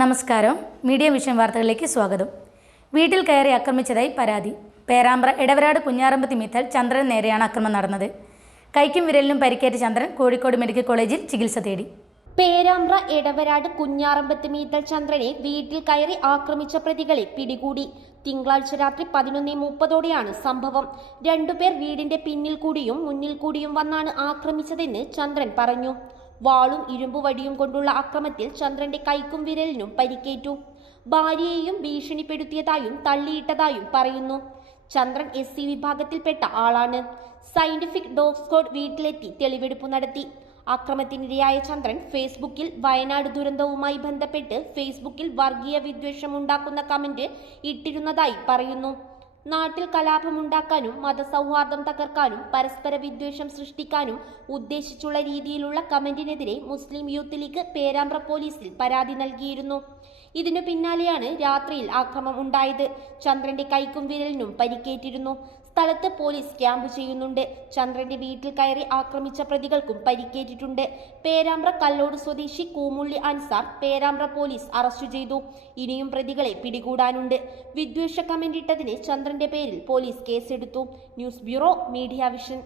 നമസ്കാരം. Media vision വാർത്തകളിലേക്ക് സ്വാഗതം. വീട്ടിൽ കയറി ആക്രമിച്ചതായി പരാതി. പേരാമ്പ്ര ഇടവരാട് കുഞ്ഞാറമ്പത്തി മീത്തൽ ചന്ദ്രൻ നേരെയാണ് അക്രമം നടന്നത്. കൈക്കും വിരലിനും പരിക്കേറ്റ ചന്ദ്രൻ കോഴിക്കോട് മെഡിക്കൽ കോളേജിൽ ചികിത്സ തേടി. പേരാമ്പ്ര ഇടവരാട് കുഞ്ഞാറമ്പത്ത് മീത്തൽ ചന്ദ്രനെ വീട്ടിൽ കയറി ആക്രമിച്ച പ്രതികളെ പിടികൂടി. തിങ്കളാഴ്ച രാത്രി പതിനൊന്നേ മുപ്പതോടെയാണ് സംഭവം. രണ്ടുപേർ വീടിന്റെ പിന്നിൽ കൂടിയും മുന്നിൽ കൂടിയും വന്നാണ് ആക്രമിച്ചതെന്ന് ചന്ദ്രൻ പറഞ്ഞു. വാളും ഇരുമ്പുവടിയും കൊണ്ടുള്ള അക്രമത്തിൽ ചന്ദ്രന്റെ കൈക്കും വിരലിനും പരിക്കേറ്റു. ഭാര്യയെയും ഭീഷണിപ്പെടുത്തിയതായും തള്ളിയിട്ടതായും പറയുന്നു. ചന്ദ്രൻ എസ് സി വിഭാഗത്തിൽപ്പെട്ട ആളാണ്. സയന്റിഫിക് ഡോഗ് സ്ക്വാഡ് വീട്ടിലെത്തി തെളിവെടുപ്പ് നടത്തി. അക്രമത്തിനിരയായ ചന്ദ്രൻ ഫേസ്ബുക്കിൽ വയനാട് ദുരന്തവുമായി ബന്ധപ്പെട്ട് ഫേസ്ബുക്കിൽ വർഗീയ വിദ്വേഷമുണ്ടാക്കുന്ന കമന്റ് ഇട്ടിരുന്നതായി പറയുന്നു. നാട്ടിൽ കലാപമുണ്ടാക്കാനും മതസൗഹാർദ്ദം തകർക്കാനും പരസ്പര വിദ്വേഷം സൃഷ്ടിക്കാനും ഉദ്ദേശിച്ചുള്ള രീതിയിലുള്ള കമന്റിനെതിരെ മുസ്ലിം യൂത്ത് ലീഗ് പേരാമ്പ്ര പോലീസിൽ പരാതി നൽകിയിരുന്നു. ഇതിനു പിന്നാലെയാണ് രാത്രിയിൽ ആക്രമം ഉണ്ടായത്. ചന്ദ്രന്റെ കൈക്കും വിരലിനും പരിക്കേറ്റിരുന്നു. സ്ഥലത്ത് പോലീസ് ക്യാമ്പ് ചെയ്യുന്നുണ്ട്. ചന്ദ്രന്റെ വീട്ടിൽ കയറി ആക്രമിച്ച പ്രതികൾക്കും പരിക്കേറ്റിട്ടുണ്ട്. പേരാമ്പ്ര കല്ലോട് സ്വദേശി കൂമുള്ളി അൻസാർ പേരാമ്പ്ര പോലീസ് അറസ്റ്റ് ചെയ്തു. ഇനിയും പ്രതികളെ പിടികൂടാനുണ്ട്. വിദ്വേഷ കമന്റ് ഇട്ടതിന് ചന്ദ്രന്റെ പേരിൽ പോലീസ് കേസെടുത്തു. News bureau media vision.